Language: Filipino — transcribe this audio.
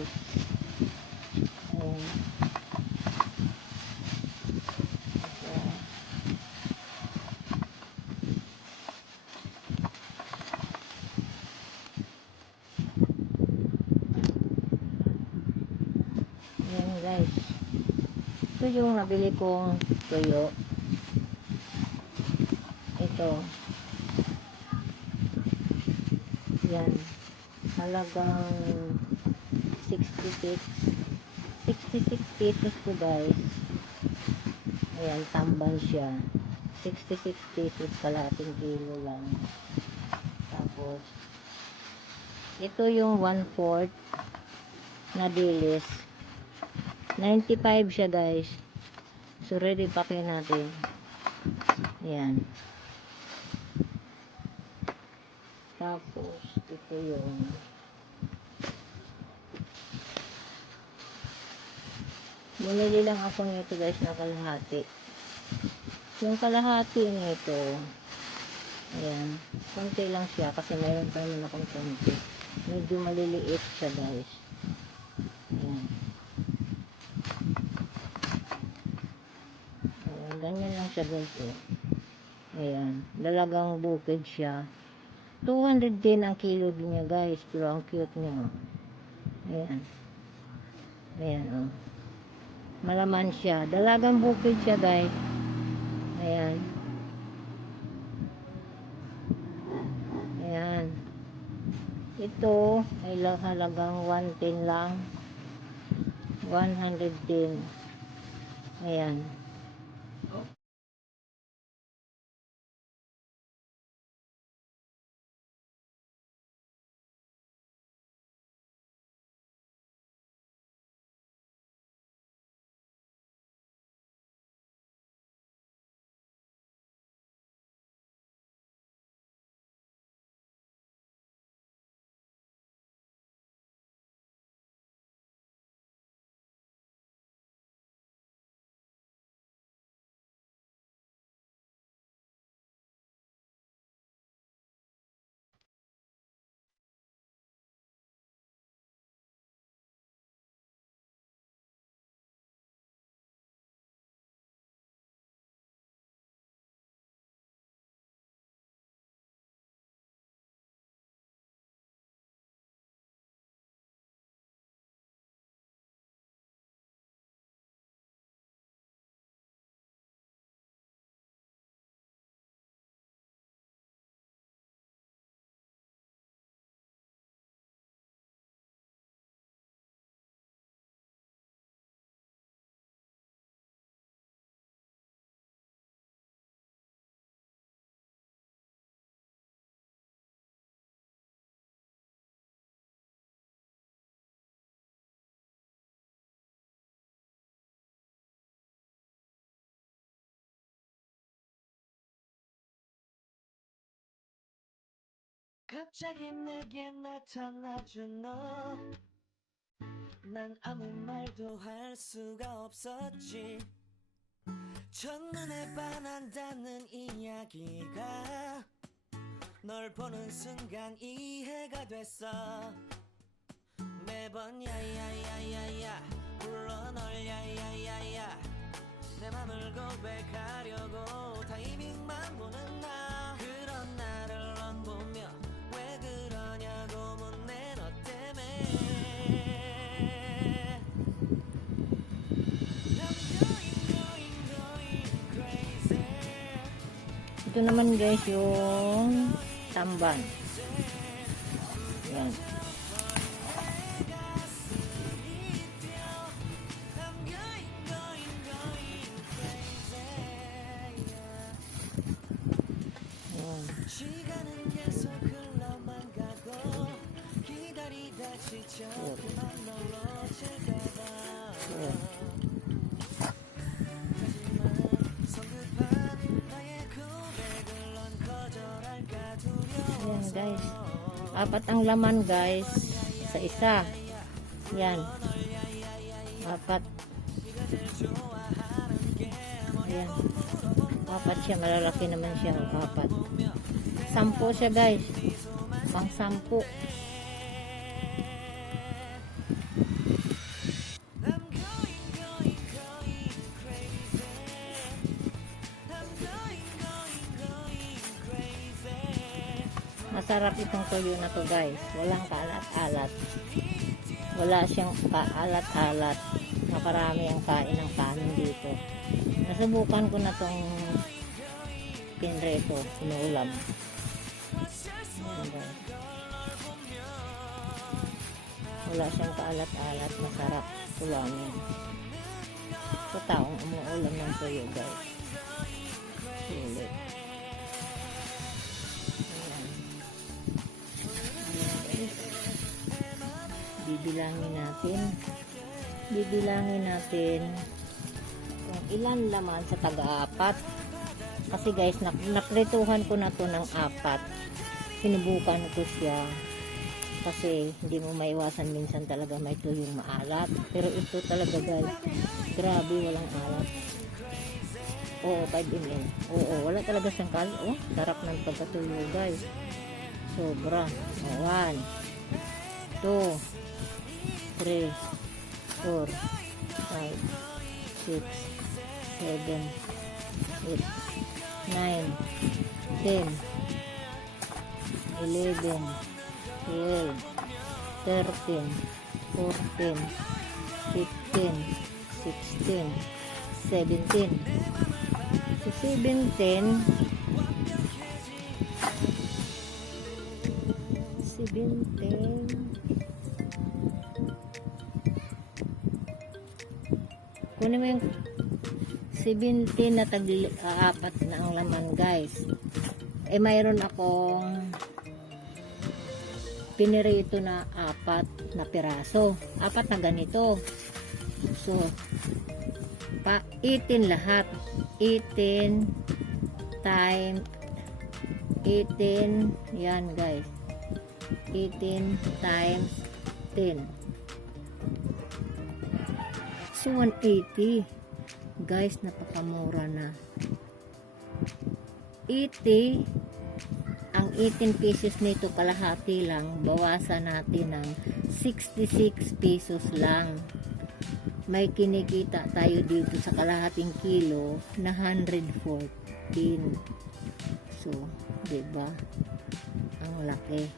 guys. Ayan. Ayan guys. Ito yung nabili kong tuyo. Ito. Yan. Halagang 66 pesos po guys. Ayan, tambal siya. 66 pesos, kalahating kilo lang. Tapos ito yung 1/4 na dilis. 95 siya guys. So ready pakin natin. Ayan. Tapos ito yung bumili lang ako nito guys na kalahati. Yung kalahati nito, ayan, konti lang siya kasi mayroon pa naman akong konti. Medyo maliliit siya guys. Ayan. Ayan, ganyan lang siya guys eh. Ayan, dalagang bukid siya. 200 din ang kilo niya guys, pero ang cute niya. Ayan. Ayan oh. Malaman siya. Dalagang bukid siya guys. Ayan. Ayan. Ito ay halagang 110 lang. 110. Ayan. 갑자기 내게 나타나준 너, 난 아무 말도 할 수가 없었지. 첫눈에 반한다는 이야기가 널 보는 순간 이해가 됐어. 매번 야야야야야 불러 널 야야야야 내 맘을 고백하려고 타이밍만 보는 나. 그런 나를 넌 보며 왜 그러냐고 묻네 너 때문에. I'm going crazy. Ito naman guys yung tamban. Ayan. 시간은 계속 흘러만 가고 기다리다 지쳐 그만 널 놓칠까봐. 하지만 성급한 나의 고백을 넌 거절할까 두려워서. Ayan guys. 4 ang laman guys sa isa. Yan. 4. Ayan. 4 siya. Malalaki naman siya. 4. 10 siya guys. Pang 10. masarap itong tuyo na to guys. Walang kaalat-alat. Wala siyang kaalat-alat. Naparami ang kain ng kanin dito. Nasubukan ko na tong pinreto, inuulam. Ayan, guys. Wala siyang kaalat-alat. Masarap ulamin. Sa taong umuulam ng tuyo guys. Sulit. Ayan. Bibilangin natin kung ilan laman sa taga-apat. Kasi guys, naprituhan ko na to ng 4. Sinubukan ko siya kasi hindi mo maiwasan, minsan talaga may tuyong maalat, pero ito talaga guys, grabe, walang alat. Oo, 5 ml. Oo, wala talaga siyang kalat. Oh, sarap ng pagkatuyo guys, sobra. 1 2 3 4 5 6 7 8 9 10 11 12 13 14 15 16 17 so 17 kunin mo yung 17 na tag-apat na ang laman guys. Mayroon akong pinirito na 4 na piraso, 4 na ganito. So 18 lahat, 18 times 18, yan guys, 18 times 10, so 180 guys. Napakamura na. 80 ang 18 pesos nito, kalahati lang, bawasan natin ng 66 pesos lang. May kinikita tayo dito sa kalahating kilo na 114. So, diba? Ang laki.